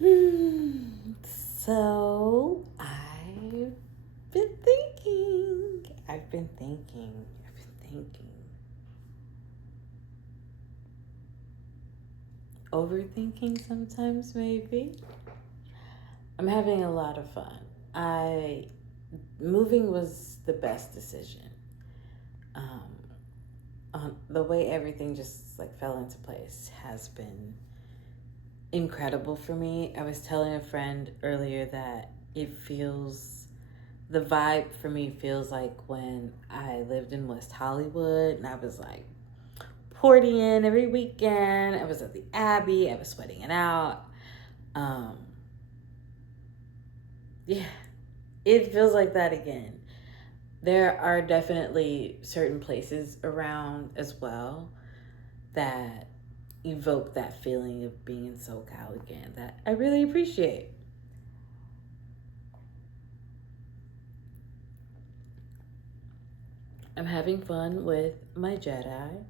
So I've been thinking. I've been thinking. Overthinking sometimes, maybe. I'm having a lot of fun. Moving was the best decision. Um, on the way everything just like fell into place has been incredible for me. I was telling a friend earlier that the vibe for me feels like when I lived in West Hollywood and I was like partying every weekend. I was at the Abbey, I was sweating it out. Yeah, it feels like that again. There are definitely certain places around as well that evoke that feeling of being in SoCal again that I really appreciate. I'm having fun with my Jedi.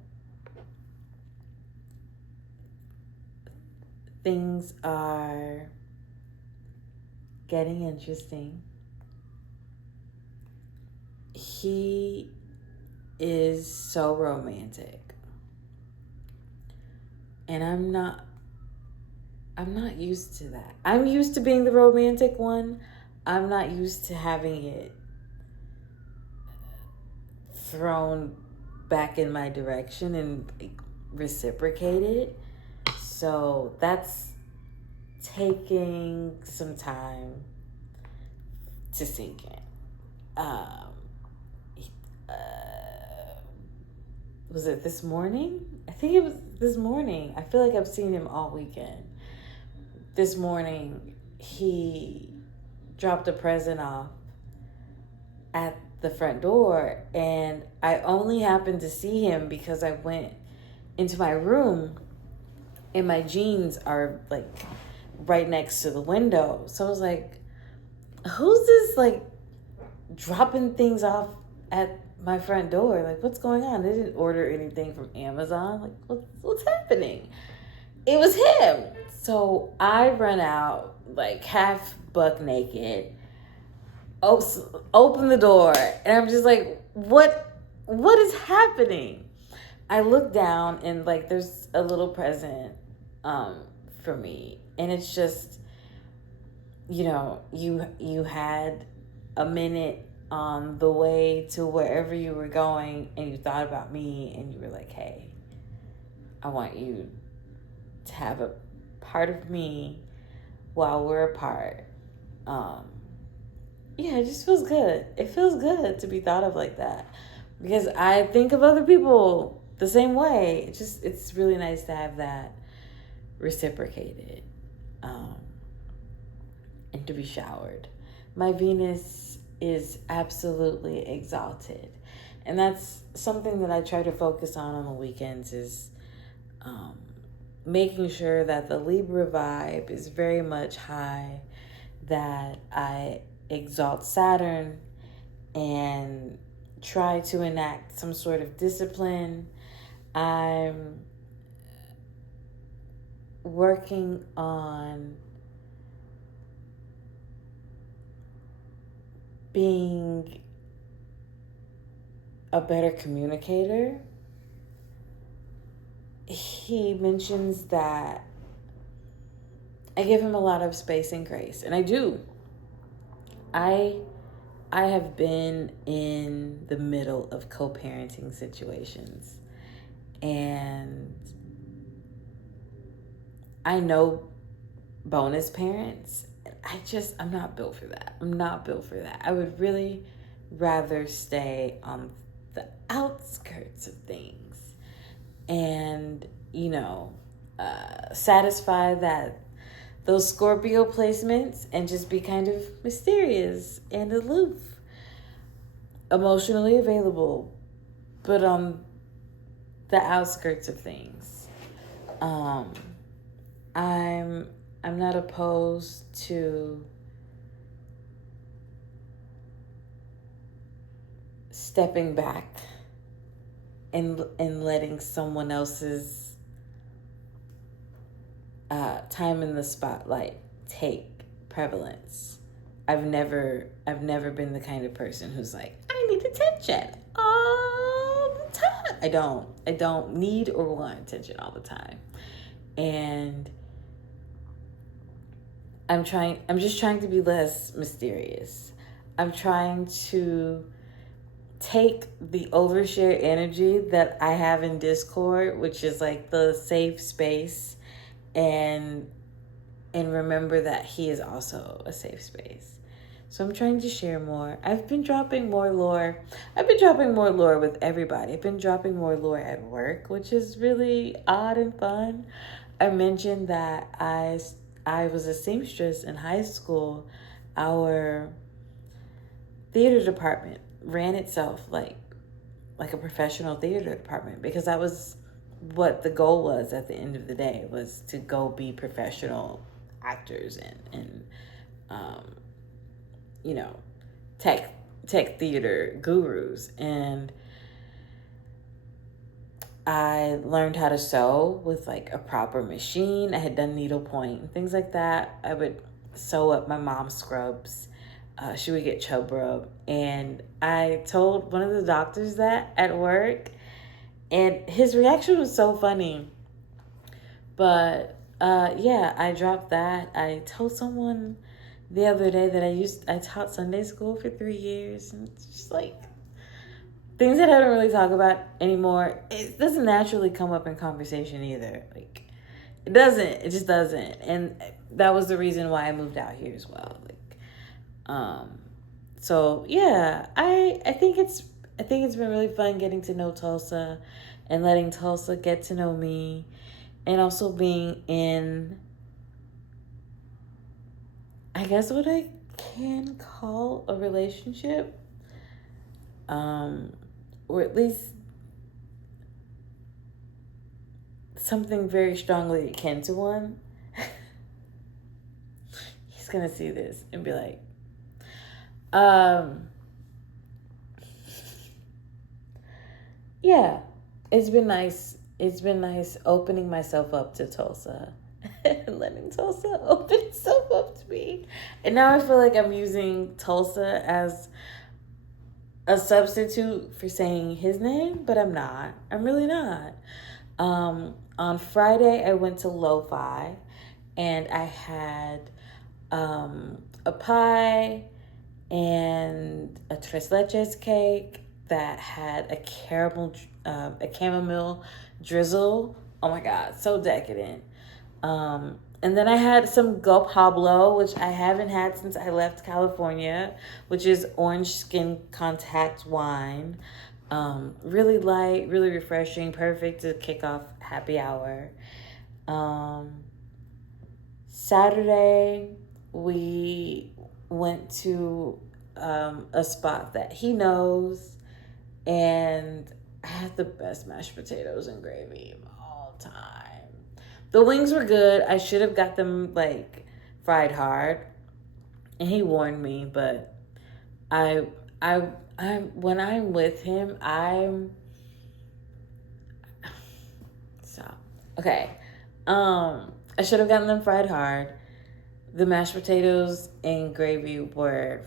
Things are getting interesting. He is so romantic. And I'm not used to that. I'm used to being the romantic one. I'm not used to having it thrown back in my direction and reciprocated. So that's taking some time to sink in. Uh, was it this morning? I think it was this morning. I feel like I've seen him all weekend. This morning, he dropped a present off at the front door, and I only happened to see him because I went into my room and my jeans are like right next to the window. So I was like, who's this like dropping things off at my front door? Like, what's going on? They didn't order anything from Amazon. Like, what's happening? It was him. So I run out like half buck naked, open the door, and I'm just like, what is happening? I look down and like there's a little present for me, and it's just, you had a minute on the way to wherever you were going, and you thought about me, and you were like, hey, I want you to have a part of me while we're apart. Yeah, it just feels good. It feels good to be thought of like that, because I think of other people the same way. It's really nice to have that reciprocated, and to be showered. My Venus is absolutely exalted, and that's something that I try to focus on the weekends is making sure that the Libra vibe is very much high, that I exalt Saturn and try to enact some sort of discipline. I'm working on being a better communicator. He mentions that I give him a lot of space and grace, and I do. I have been in the middle of co-parenting situations, and I know bonus parents. I'm not built for that. I would really rather stay on the outskirts of things and, satisfy those Scorpio placements and just be kind of mysterious and aloof, emotionally available, but on the outskirts of things. I'm not opposed to stepping back and letting someone else's time in the spotlight take prevalence. I've never been the kind of person who's like, I need attention all the time. I don't need or want attention all the time. And I'm just trying to be less mysterious. I'm trying to take the overshare energy that I have in Discord, which is like the safe space, and remember that he is also a safe space. So I'm trying to share more. I've been dropping more lore. I've been dropping more lore with everybody. I've been dropping more lore at work, which is really odd and fun. I mentioned that I was a seamstress in high school. Our theater department ran itself like a professional theater department, because that was what the goal was at the end of the day, was to go be professional actors and tech theater gurus. And I learned how to sew with like a proper machine. I had done needlepoint and things like that. I would sew up my mom's scrubs. She would get chub rub. And I told one of the doctors that at work, and his reaction was so funny. But I dropped that. I told someone the other day that I taught Sunday school for 3 years, and it's just like things that I don't really talk about anymore. It doesn't naturally come up in conversation either. Like it just doesn't. And that was the reason why I moved out here as well. So yeah, I think it's been really fun getting to know Tulsa and letting Tulsa get to know me, and also being in, I guess, what I can call a relationship, or at least something very strongly akin to one. He's gonna see this and be like, yeah, it's been nice. It's been nice opening myself up to Tulsa and letting Tulsa open itself up to me. And now I feel like I'm using Tulsa as a substitute for saying his name, but I'm not. I'm really not. On Friday, I went to Lo-Fi, and I had a pie and a tres leches cake that had a chamomile drizzle. Oh my God, so decadent. And then I had some Go Pablo, which I haven't had since I left California, which is orange skin contact wine. Really light, really refreshing, perfect to kick off happy hour. Saturday, we went to a spot that he knows, and I had the best mashed potatoes and gravy of all time. The wings were good. I should have got them like fried hard, and he warned me. But I when I'm with him, stop. Okay, I should have gotten them fried hard. The mashed potatoes and gravy were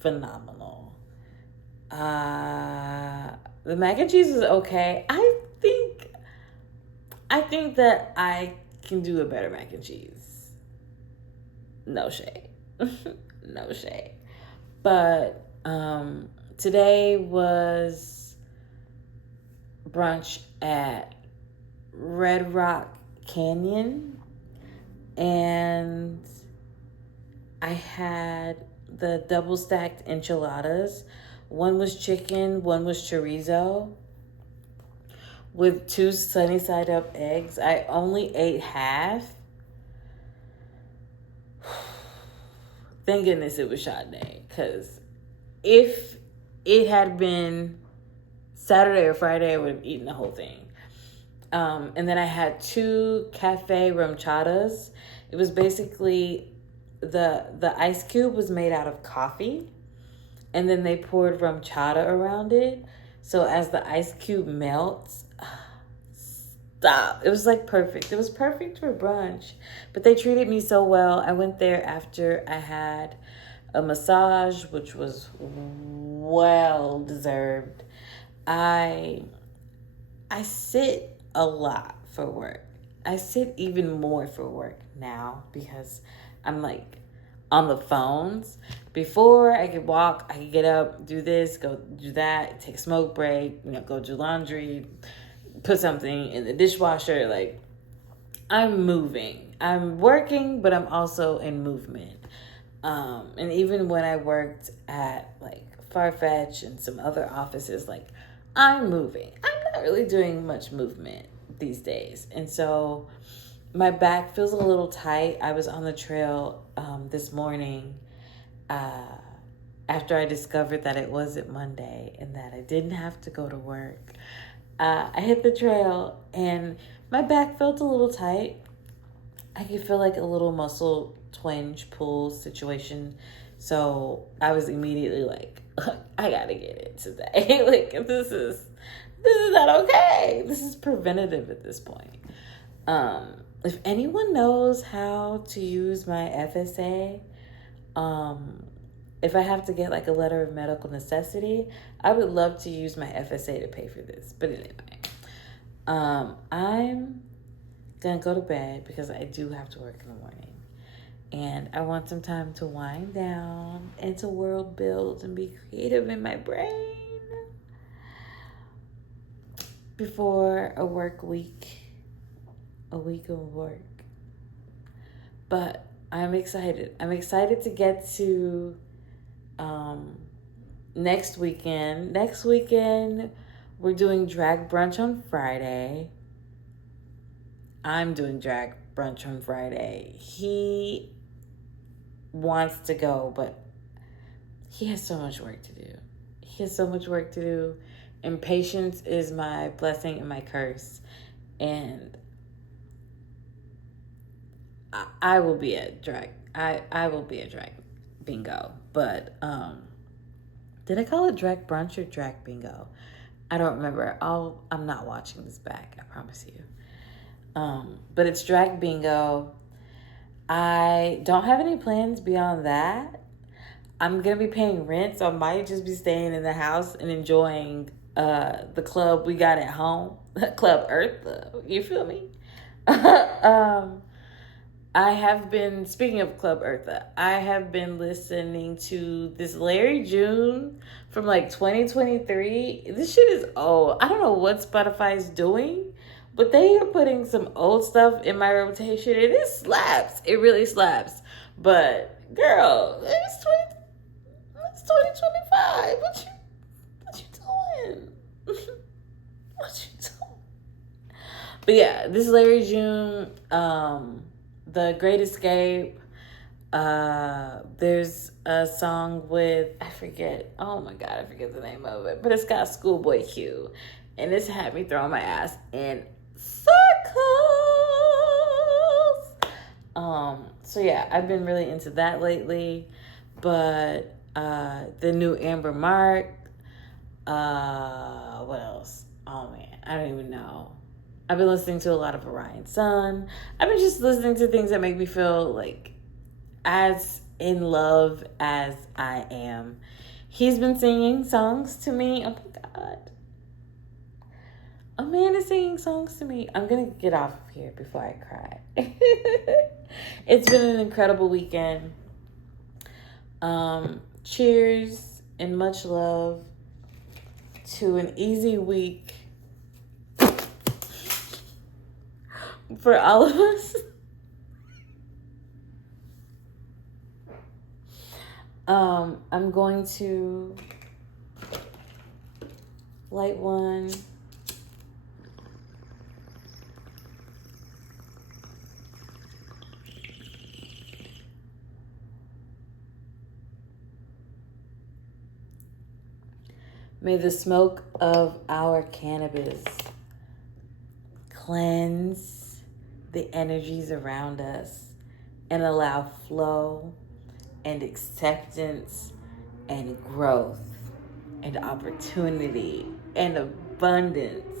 phenomenal. The mac and cheese is okay. I think that I can do a better mac and cheese. No shade. No shade. But today was brunch at Red Rock Canyon, and I had the double stacked enchiladas. One was chicken, one was chorizo, with 2 sunny side up eggs. I only ate half. Thank goodness it was Chardonnay, because if it had been Saturday or Friday, I would have eaten the whole thing. And then I had 2 cafe ranchadas. It was basically the ice cube was made out of coffee, and then they poured rum chata around it. So as the ice cube melts, Stop. It was like perfect. It was perfect for brunch. But they treated me so well. I went there after I had a massage, which was well deserved. I I sit a lot for work. I sit even more for work now because I'm like on the phones. Before I could walk, I could get up, do this, go do that, take a smoke break, go do laundry, put something in the dishwasher. Like, I'm moving. I'm working, but I'm also in movement. And even when I worked at like Farfetch and some other offices, like, I'm moving. I'm not really doing much movement these days. And so my back feels a little tight. I was on the trail this morning uh, after I discovered that it wasn't Monday and that I didn't have to go to work. I hit the trail and my back felt a little tight. I could feel like a little muscle twinge pull situation. So I was immediately like, I gotta get it today. Like, this is not okay. This is preventative at this point. If anyone knows how to use my FSA, if I have to get like a letter of medical necessity, I would love to use my FSA to pay for this. But anyway, I'm gonna go to bed because I do have to work in the morning. And I want some time to wind down and to world build and be creative in my brain before a week of work. But I'm excited. I'm excited to get to next weekend. Next weekend, we're doing drag brunch on Friday. I'm doing drag brunch on Friday. He wants to go, but he has so much work to do. And patience is my blessing and my curse. And I will be a drag. I will be a drag bingo. But did I call it drag brunch or drag bingo? I don't remember. I'm not watching this back, I promise you. But it's drag bingo. I don't have any plans beyond that. I'm going to be paying rent, so I might just be staying in the house and enjoying the club we got at home. Club Eartha. You feel me? I have been, speaking of Club Eartha, I have been listening to this Larry June from like 2023. This shit is old. I don't know what Spotify is doing, but they are putting some old stuff in my rotation, and it slaps. It really slaps. But girl, it's 2025. What you doing? What you doing? But yeah, this is Larry June. The Great Escape. There's a song with, I forget the name of it, but it's got Schoolboy Q, and it's had me throwing my ass in circles. So yeah, I've been really into that lately. But the new Amber Mark. What else? Oh man, I don't even know. I've been listening to a lot of Orion Sun. I've been just listening to things that make me feel like as in love as I am. He's been singing songs to me. Oh my God. A man is singing songs to me. I'm going to get off of here before I cry. It's been an incredible weekend. Cheers and much love to an easy week for all of us. I'm going to light one. May the smoke of our cannabis cleanse the energies around us and allow flow and acceptance and growth and opportunity and abundance